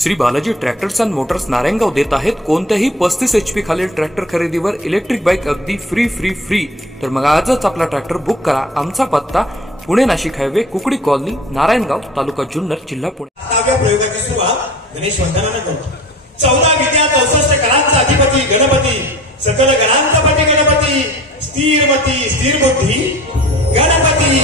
Shri Balaji tractors and Motors Narayangaon देत आहेत कोणत्याही 35 HP खालील ट्रॅक्टर खरेदीवर इलेक्ट्रिक बाईक अगदी फ्री। तर मग आजच आपला ट्रॅक्टर बुक करा। आमचा पत्ता पुणे नाशिक हायवे कुकडी कॉलनी नारायणगाव तालुका जुन्नर जिल्हा पुणे। दहाव्या प्रयोगाची सुरुवात गणेश वंदनाने करतो। 14 विद्या 64 कलांचा अधिपती गणपती, सकल गणांचा पती गणपती, स्थिर मती स्थिर बुद्धी गणपती।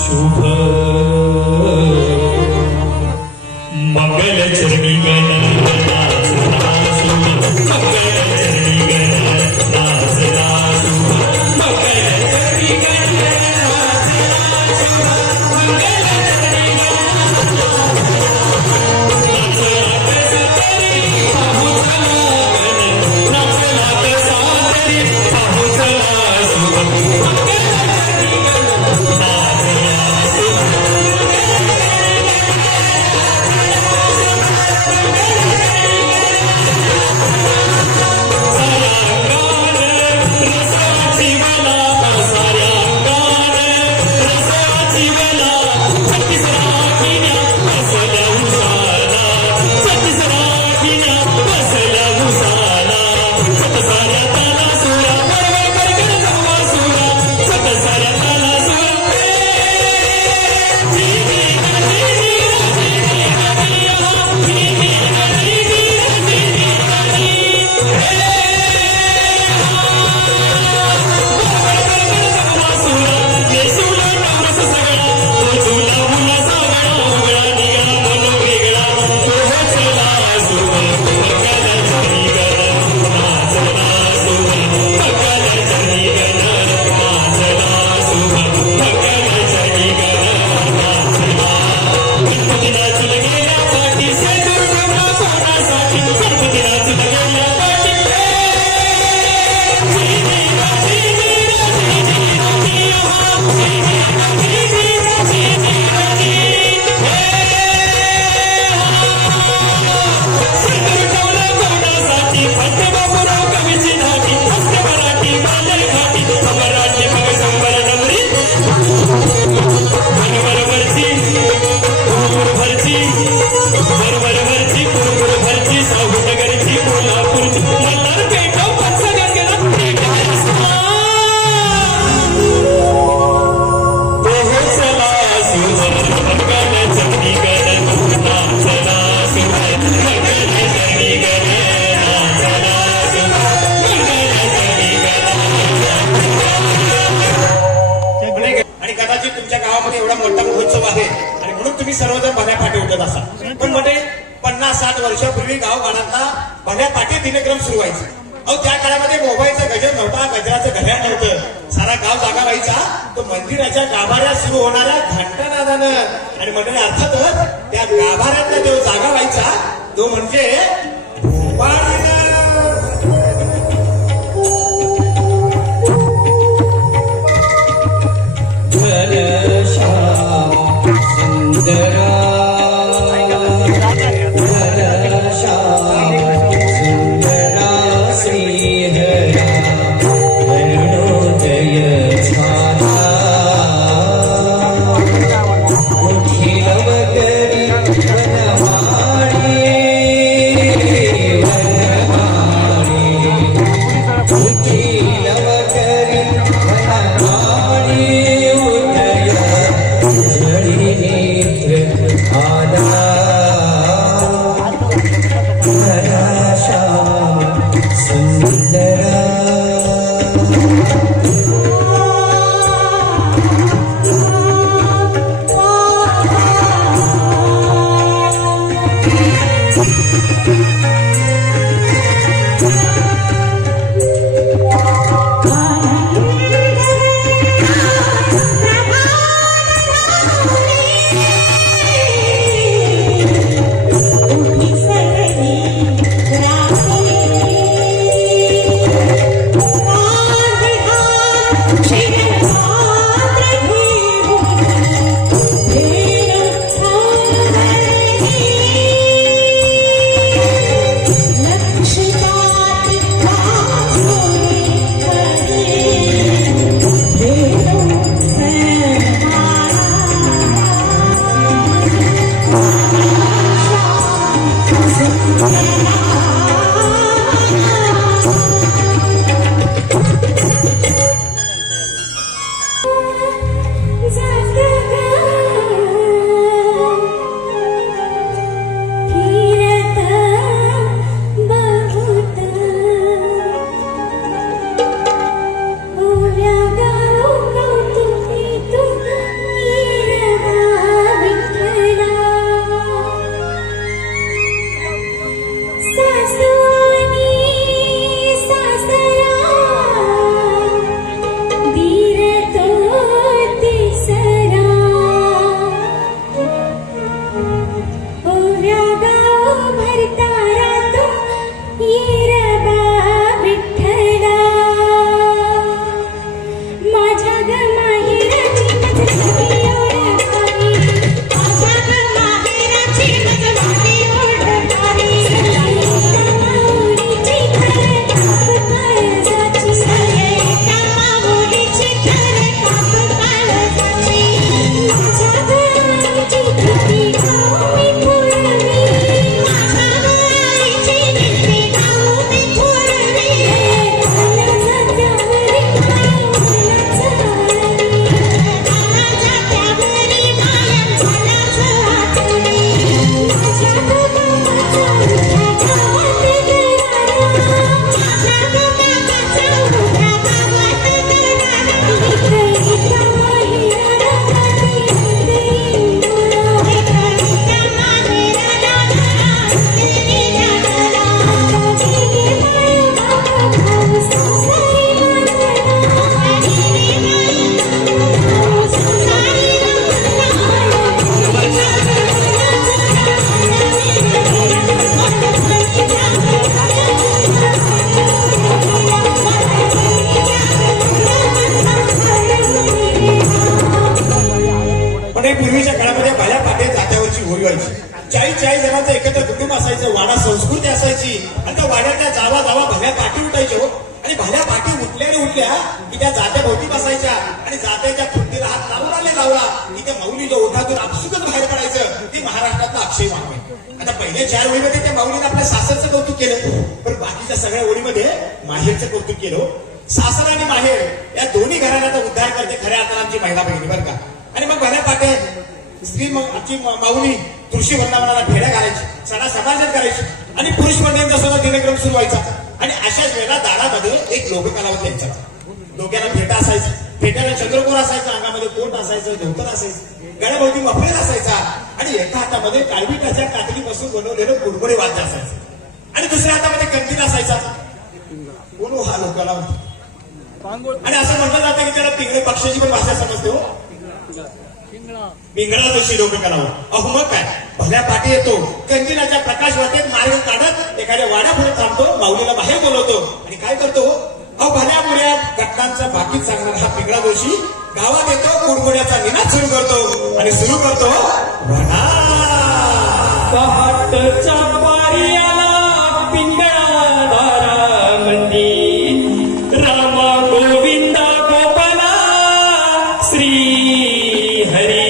शुभ मंगल चरणी सर्वजण भल्या पाठी उठत असा। पण मध्ये 50-60 वर्षापूर्वी गावगाडांना भल्या पाठी दिनक्रम सुरू व्हायचा। अहो त्या काळामध्ये मोबाईलचा गजर नव्हता, गजराचं घड्याळ नव्हतं, सारा गाव जागा व्हायचा तो मंदिराच्या गाभाऱ्यात सुरू होणाऱ्या घंटानादानं। आणि मंडळी अर्थातच त्या गाभाऱ्यातला जो जागा व्हायचा तो म्हणजे पूर्वीच्या काळामध्ये भल्या पाटे जात्यावरची होळी व्हायची. 40 जणांचं एकत्र कुटुंब असायचं, वाडा संस्कृती असायची आणि त्या वाड्यातल्या जावा जावा भल्या पाठी उठायचो आणि भल्या पाठी उठल्या की त्या जात्या भोवती बसायच्या आणि जात्याच्या फुंटीला हात लावला की त्या माऊलीच्या ओठातून आपसुकच बाहेर पडायचं. ती महाराष्ट्रातला अक्षय मानवे. आता पहिल्या 4 ओळीमध्ये त्या माऊलीने आपल्या सासरचं कौतुक केलं, पण बाकीच्या सगळ्या ओळीमध्ये माहेरचं कौतुक केलं. सासर आणि माहेर या दोन्ही घराण्याचा उद्धार करते खऱ्या अर्थाने आमची महिला बहिणी बरं का. आणि मग भल्या पाटे स्त्री आमची माऊली तुळशी वृंदावनाला फेऱ्या घालायची, सणा समाजात करायची आणि पुरुष मंडळींचा सुद्धा दिनक्रम सुरू व्हायचा. आणि अशाच वेळेला दारामध्ये एक लोककलावत यांचा डोक्याला फेटा असायचा, फेट्याला चंद्रकोर असायचा, अंगामध्ये कोट असायचं, धोतर असायचं, गळ्याभोवती मफलर असायचा आणि एका हातामध्ये काळविटाच्या कातडीपासून बनवलेलं कुरमुरे वाद्य असायचं आणि दुसऱ्या हातामध्ये कंदील असायचा. कोण हा लोककलावत? आणि असं म्हटलं जातं की त्याला तिकडे पक्षाची पण भाषा समजते हो, पिंगळा जोशी लोककलावत. अहो मग काय, भल्या पाठी येतो, कंदिलाच्या प्रकाश वाटेत मार्ग काढत एखाद्या वाड्यापुढे थांबतो, माऊलीला बाहेर बोलवतो आणि काय करतो, अहो भल्या मुळ्या घटनांचा बाकी सांगणार हा पिंगळा जोशी गावात येतो, कुरमुड्याचा निनाद सुरू करतो आणि सुरू करतो वना पहाटच्या पारियाला पिंगळा दारामंदी रामा गोविंदा गोपाला श्री हरी.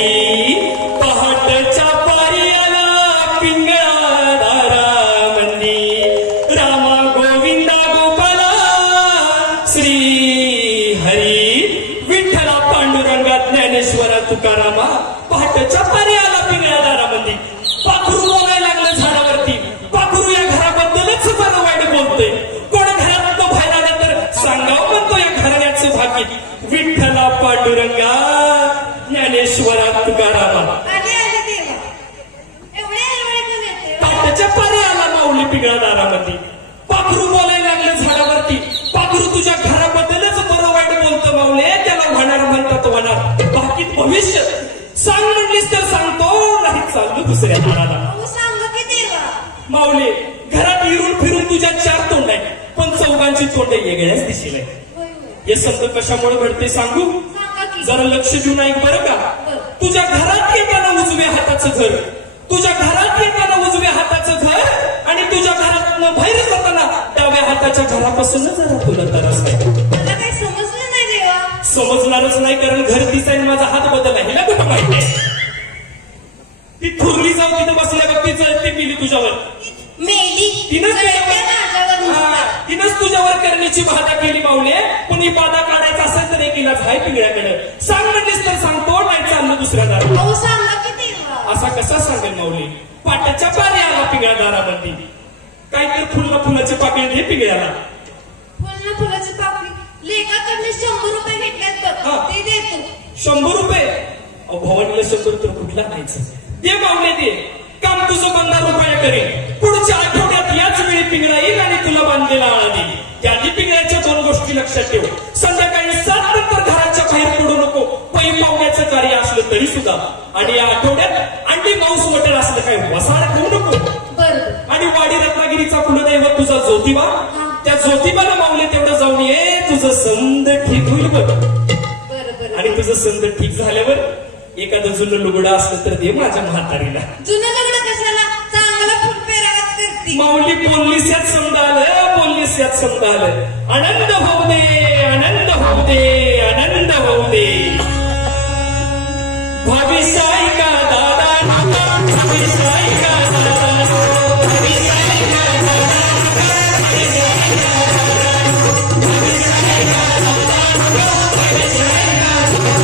पहाटच्या पारियाला पिंगळा दारामंदी रामा गोविंदा गोपाला श्री हरी. विठ्ठला पांडुरंगा ज्ञानेश्वरा तुकारामा पहाटच्या पारियाला पिंगळा दारामंदी. पाखरू बोलायला लागलं झाडावरती. पाखरू या घराबद्दलच बरं वाईट बोलतोय. कोण घरात बाहेर आलं तर सांगावं म्हणतो या घराण्याचं भाकीत. विठ्ठला पांडुरंगा ज्ञानेश्वरा तुकारामा. पाटाच्या पारी आला माऊली पिंगळा दारामध्ये. पाखरू बोलायला लागलं झाडावरती. पाखरू तुझ्या घराबद्दलच बरं वाईट बोलतो माऊले, त्याला होणार म्हणतात होणार, बाकीत भविष्य सांग म्हणलीस तर सांगतो, नाही चाललो दुसऱ्या दाराला. माऊली घरात फिरून फिरून तुझ्या 4 तोंड आहे, पण चौघांची तोंड वेगळ्याच दिशेला आहे. हे शब्द कशामुळे घडते सांगू? जरा लक्ष देऊन ऐक बरं का. तुझ्या घरात येताना उजव्या हाताचं घर, तुझ्या घरात येताना उजव्या हाताचं घर आणि तुझ्या घरातनं बाहेर जाताना डाव्या हाताच्या घरापासूनच जरा तुला त्रास आहे. समजणारच नाही, कारण घर दिसायला माझा हात बदलला. हिला कुठं माहिती आहे? ती थोरली जाऊन तिथं बसल्या बघ, ती मिली तुझ्यावर, तिनंच तुझ्यावर करण्याची बाधा केली माऊली. पण ही बाधा काढायचा असेल तर एक इलाज आहे पिंगळ्याकडे. सांग म्हणलीस तर सांगतो, नाही चाललं दुसऱ्या दारात. असा कसा सांगेल माऊली? पाटाच्या पारी आला पिंगळा दारामध्ये. काय तर फुलाची पाकळी दे पिंगळ्याला. फुलाची पाकळी लेखाकडे 100 रुपये घेतल्यात, ते देतो. 100 रुपये? भवानीला 100 रुपये कुठला खायचं? दे माऊली दे. काम तुझं 15 रुपये करेल. पुढच्या आठवड्यात याच वेळी पिंगळा येईल आणि तुला बांधलेला आळा दे. त्याआधी पिंगळ्याच्या 2 गोष्टी लक्षात ठेव. संध्याकाळी 7 नंतर घराच्या बाहेर पडू नको, पै पावण्याचं कार्य असलं तरी सुद्धा. आणि या आठवड्यात अंडी मांस मटण असलं काही वसाड खाऊ नको. आणि वाडी रत्नागिरीचा कुलदैवत तुझा ज्योतिबा, त्या ज्योतिबाला माऊली तेवढं जाऊन ये, तुझं समद ठीक होईल बघ. तुझं संद ठीक झाल्यावर एखादं जुनं लुगडं असलं तर दे माझ्या म्हातारीला. जुनं लग्न कशाला, चांगला फुल पेरावाच करते. माऊली बोललीस्यात समजा आलं, बोललीस्यात समजा आलं. आनंद होऊ दे, आनंद होऊ दे, आनंद होऊ दे. भविष्याई का दादा, भविष्याई का दादा, भविष्याई का दादा, भविष्याई का दादा, भविष्याई का दादा, भविष्याई का दादा.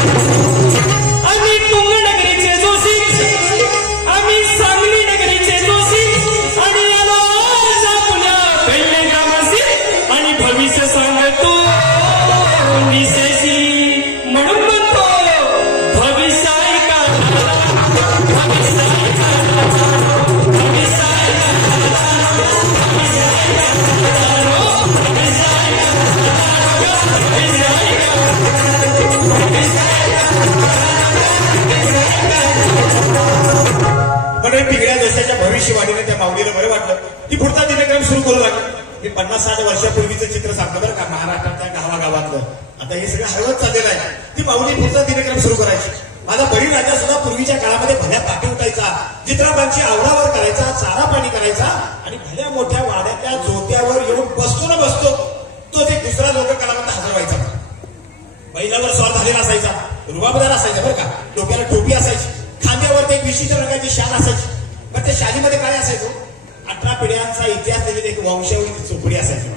आम्ही कुंभनगरीचे जोशी, आम्ही सांगली नगरीचे जोशी, आणि आलो पुण्या पेडणे ग्रामसी, आणि भविष्य सांगतो निशेशी. म्हणून म्हणतो भविष्याई का दादा, भविष्याई का दादा, भविष्याई का दादा, भविष्याई का दादा, भविष्याई का दादा, भविष्याई का पण पिंगळ्या जोशाच्या भविष्यवाणीने त्या माऊलीला बरं वाटलं. ती पुढचा दिनक्रम सुरू करू लागली. हे 50-60 वर्षापूर्वीचं चित्र सांगतं बरं का, महाराष्ट्राच्या गावागावातलं. आता हे सगळं हळवत चाललेलं आहे. ती माऊली पुढचा दिनक्रम सुरू करायची. माझा बळी राजा सुद्धा पूर्वीच्या काळामध्ये भल्या पाठी उठायचा, जित्राबांची आवरावर करायचा, चारा पाणी करायचा, आणि भल्या मोठ्या वाड्याच्या जोत्यावर येऊन बसतो ना बसतो तोच एक दुसरा लोक कलावंत हजर व्हायचा. बैलावर स्वार झालेला असायचा, रुबाबदार असायचा बरं का, डोक्याला टोपी असायची, खांद्यावर एक विशिष्ट रंगाची शाल असायची. पण त्या शालीमध्ये काय असायचो, 18 पिढ्यांचा इतिहास दिलेली एक वंशावळीची चोपडी असायची.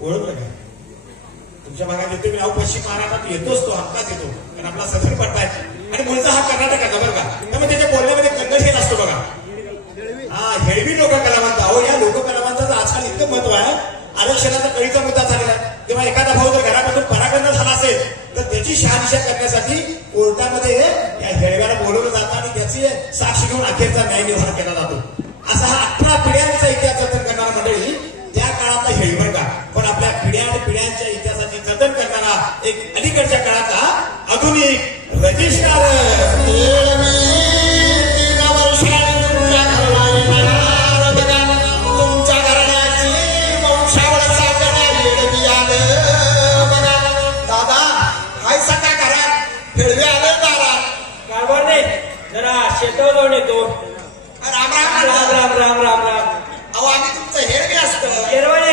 ओळखलं का? तुमच्या भागात येतो मी, पश्चिम महाराष्ट्रात येतोच, तो हमखास येतो, कारण आपला सदर पट्टा आहे आणि मुळचा हा कर्नाटकाचा बरं का. त्यामुळे त्याच्या बोलण्यामध्ये कन्नड असतो बघा. हा, हेळवी लोक कलावंत. अहो, या लोक कलावंताचं आजकाल इतकं महत्व आहे. आरक्षणाचा कळीचा मुद्दा झालेला आहे. तेव्हा एखादा भाऊ जर घरापासून परागंदा झाला असेल तर त्याची शहानिशा करण्यासाठी कोर्टामध्ये या हेळव्याला बोलवलं जातं आणि त्याची साक्षी घेऊन अखेरचा न्यायनिर्धार केला जातो. असा हा 18 पिढ्यांचा इतिहास जतन करणारा मंडळी त्या काळातला हेळीवर का, पण आपल्या पिढ्या आणि पिढ्यांच्या इतिहासाचे जतन करणारा एक अलीकडच्या काळातला आधुनिक रजिस्ट्रार. शेतावर जाऊन येतो. राम राम राम राम राम राम राम. अहो, आम्ही तुमचं हेळवी असतं. येरवाडी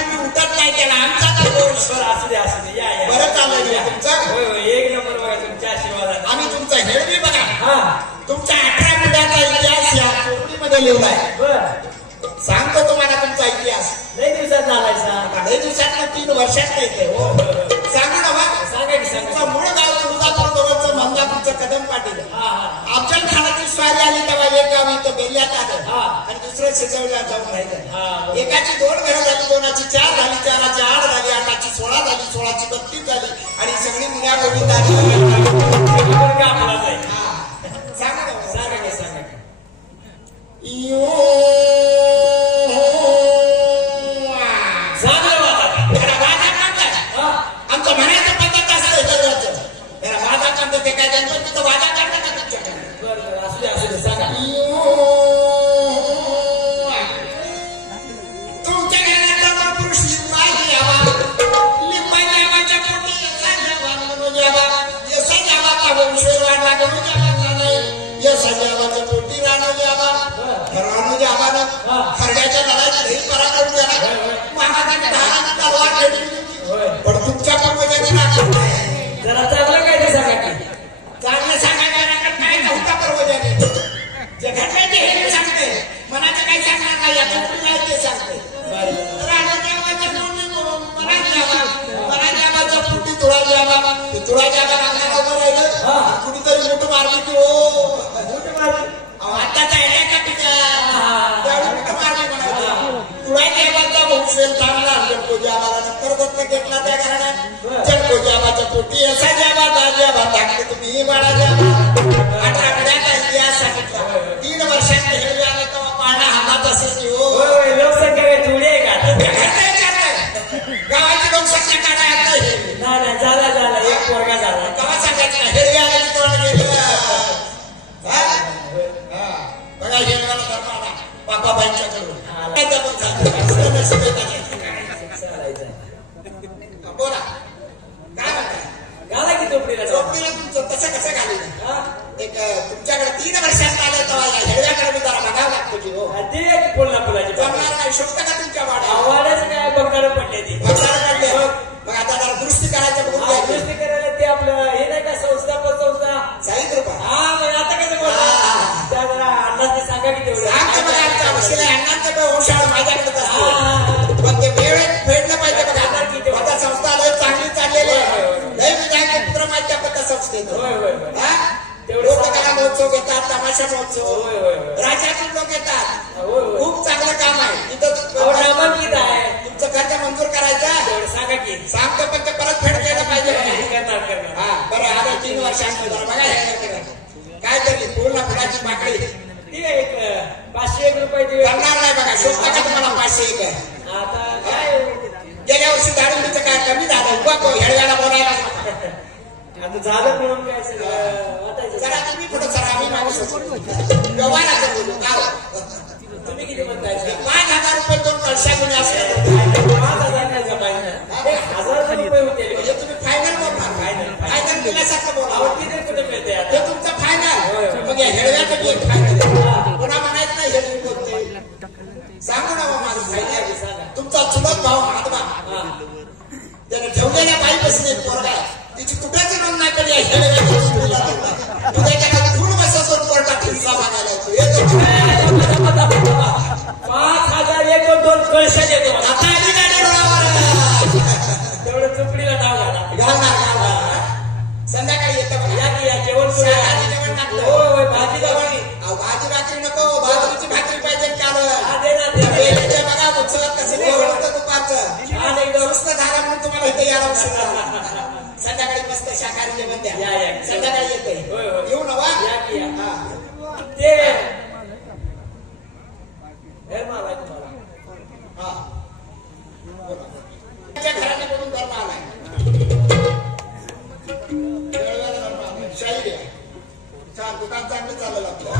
तुम्ही उठत नाही त्याला आमचा काय दोष. असू दे असू दे, या या. बरं चाललंय तुमचं. होय होय, एक नंबर बघा तुमच्या आशीर्वादात. आम्ही तुमचा हेळवी बघा. हा, तुमच्या 18 पिढ्याचा इतिहास या कोकणीमध्ये लिहिलाय. बर, सांगतो तुम्हाला तुमचा इतिहास. लई दिवसात झालायचा. लई दिवसात 3 वर्षात येते. हो, सांगू ना मग. सांगा की सांगा. तुमचं मूळ गाव तुळजापूर जवळचं मंदापूरचं कदम पाटील. अफजल खानाची स्वारी आली तेव्हा एक गाव इथं बेल्ल्यात आलं आणि दुसरं शिजवल्या जाऊन राहिलं. एकाची 2 घरं झाली, 2ची 4 झाली, 4ची 8 झाली, 8ची 16 झाली, 16ची 32 झाली आणि सगळी मुल्या गोविंद आली. सांगा ना, सांगा की सांगा की. आमचं म्हणायचं पद्धत असतं त्याला वादा काढतं. ते काय त्यांचं तिथं वादा काढतं का तुमच्याकडे? बरं, असू दे असू दे, सांगा. तुमच्या घराचा पुरुष लिंबाई यावा, लिंबाई यावाच्या पोटी यसा यावा म्हणून यावा, यसा यावाचा वंशवेल वाढला म्हणून यावा नाही, यसा यावाच्या पोटी राणू यावा, राणू यावा ना हरड्याच्या दलाची दही परा करून द्याला, महाराजांनी धाराची तलवार ठेवली. पण तुमच्या पूर्वजांनी राखलं नाही. जरा चांगलं काय ते सांगा की. चांगलं सांगायला काय नव्हता पूर्वजांनी. जे घडलंय ते हे सांगते, मनाचं काही सांगणार नाही, याचं पुढे आहे ते सांगते. राणूदेवाच्या पोटी मना द्यावा, मना द्यावाच्या पोटी तुळा द्यावा, तुळा द्यावा लागणार उभं राहिलं. कुणीतरी मोठं मारली की हो मोठं मारली. आताच्या येण्याच्या पिढ्या त्यावेळी मोठं मारली म्हणायचं. तुळा देवाचा वंशवेल चांगला जनको द्यावाला नंतर दत्त घेतला त्या घराण्यात. जनको द्यावाच्या पोटी असा द्यावा दा द्यावा टाकले तुम्ही बाळा द्यावा. 18 पिढ्याचा इतिहास सांगितला. 3 वर्षात हेळवी आले तेव्हा पाळणा हातात असेल की हो. लोकसंख्या थोडी आहे का? गावाची लोकसंख्या काढायला नाही, झाला एक पोरगा झाला. गावात सांगायचं ना हेळवी आले की तोंड गेलं. बघा हेळव्याला धर्म आला बापाबाईंच्याकडून. बोला काय म्हणताय? झोपडीला तुमचं तसं कसं घालेल एक तुमच्याकडे 3 वर्षात आलं तेव्हा या हेडव्याकडे मी जरा बघावं लागतो की हो ते बोलला फुलाची जमणार नाही शोधतं का तुमच्या वाड्या आवाडच काय बघणार पडले ती बघायला पडले मग आता जरा दुरुस्ती करायचं बघून घ्यायची दुरुस्ती करायला ते आपलं हे नाही का संस्था साई कृपा हा मग आता कसं बोलता त्या जरा अण्णांनी सांगा की तेवढं आमच्या बघा आमच्या वशिला अण्णांचं वंशाळ माझ्याकडेच असतो पण ते वेळेत फेडलं पाहिजे बघा आता संस्था लय चांगली चाललेली आहे लय विधायक पुत्र माहिती आपण त्या संस्थेत लोककला महोत्सव घेतात तमाशा महोत्सव राज्यातून लोक येतात खूप चांगलं काम आहे तिथं आहे तुमचं खर्च मंजूर करायचा सांगा की सांगतो पण ते परत फेड केलं पाहिजे करणार हा बरं आता 3 वर्षांनी जरा बघा काय तरी पूर्ण फुलाची पाकळी ती एक 501 रुपये करणार नाही बघा शोधता का तुम्हाला 501 आता काय गेल्या वर्षी दारूचं काय कमी झालं बघ हेळव्याला बोलायला आता झालं म्हणून काय सगळं जरा तुम्ही पुढे सर आम्ही माणूस व्यवहाराचं बोलू गाव तुम्ही किती म्हणताय 5,000 रुपये 2 वर्षातून असले 5,000 काय जमायचं 1,000 रुपये होते म्हणजे तुम्ही फायनल बोलणार फायनल केल्यासारखं बोला किती कुठे मिळते ते तुमचं फायनल मग या हेळव्याचं बी एक फायनल पुन्हा म्हणायचं नाही हेळवी बोलते सांगू ना माझं फायनल तुमचा चुलत भाऊ महात्मा त्याने ठेवलेल्या बाई बसली पोरगा तिची कुठेच नोंद नाही पण या हेळव्याच्या तू त्याच्या धूळ बसतो कोर्टात हिस्सा मागायला 5,000 1-2 कळशा देतो आता आली गाडी तेवढं चुकडीला नाव घाला घालणार संध्याकाळी येतं बघा या की या जेवण शाकाहारी जेवण टाकलं होय भाजी भाकरी भाजी भाकरी नको बाजरीची भाकरी पाहिजे काल दे ना वेळेच्या बघा उत्सवात कसं जेवण होतं दुपारचं छान एकदम स्वस्त झाला म्हणून तुम्हाला इथे यायला उशीर झाला. संध्याकाळी मस्त शाकाहारी जेवण द्या या. संध्याकाळी येते होय, होय. येऊ नवा या की या. हा. ते धर्म आलाय तुम्हाला हा. त्याच्या घराने बघून धर्म आलाय वेळेला धर्म आलाय. शाही आहे. छान दुकान चांगलं चाललं आपलं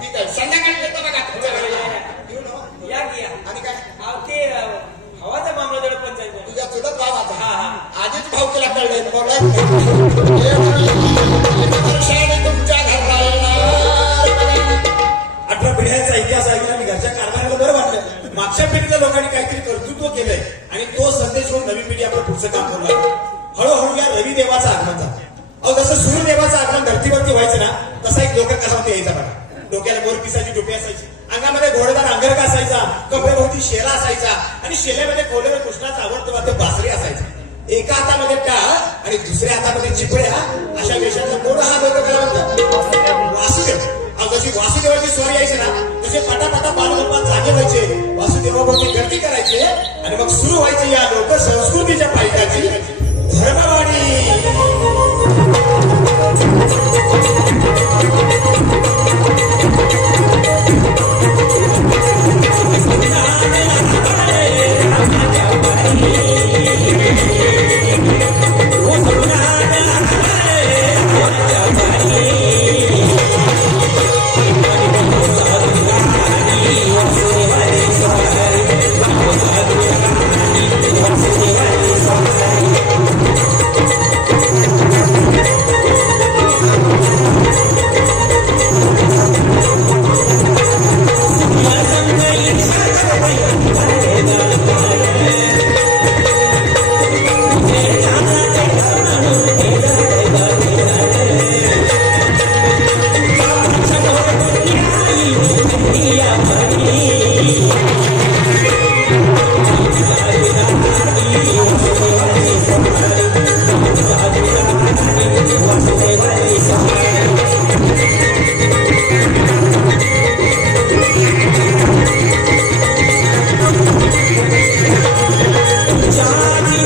ठीक आहे संध्याकाळी येतं बघा येऊ नवा या की या आणि काय ते हवाचा मामला जरा पंचायत तुझ्या चुलत भावाचा हा. आधीच भाऊ केला कळलं बोलत तुमच्या घरला येणार 18 पिढ्यांचा इतिहास ऐकून आणि घरच्या कारभाराला बरं वाटलं मागच्या पिढीच्या लोकांनी काहीतरी कर्तृत्व केलंय आणि तो संदेश होऊन नवी पिढी आपलं पुढचं काम करू लागली हळूहळू या रविदेवाचं आगमन झालं अहो जसं सूर्यदेवाचं आगमन धरतीवरती व्हायचं ना तसा एक लोक कसा होते यायचा बघा डोक्याला मोर पिसाची टोपी असायची अंगामध्ये घोडेदार अंगरखा असायचा कपड्याभोवती शेरा असायचा आणि शेल्यामध्ये खोलेलं कृष्णाचा आवडतं ते बासरी असायचं एका हातामध्ये टाळ आणि दुसऱ्या हातामध्ये चिपळ्या अशा वेशाचा कोण हा लोक करावा वासुदेव अहो जशी वासुदेवाची स्वारी यायची ना तसे पटापटा बालगोपाल जागे व्हायचे वासुदेवावरती गर्दी करायचे आणि मग सुरू व्हायची या लोक संस्कृतीच्या पायथ्याची धर्मवाणी Johnny,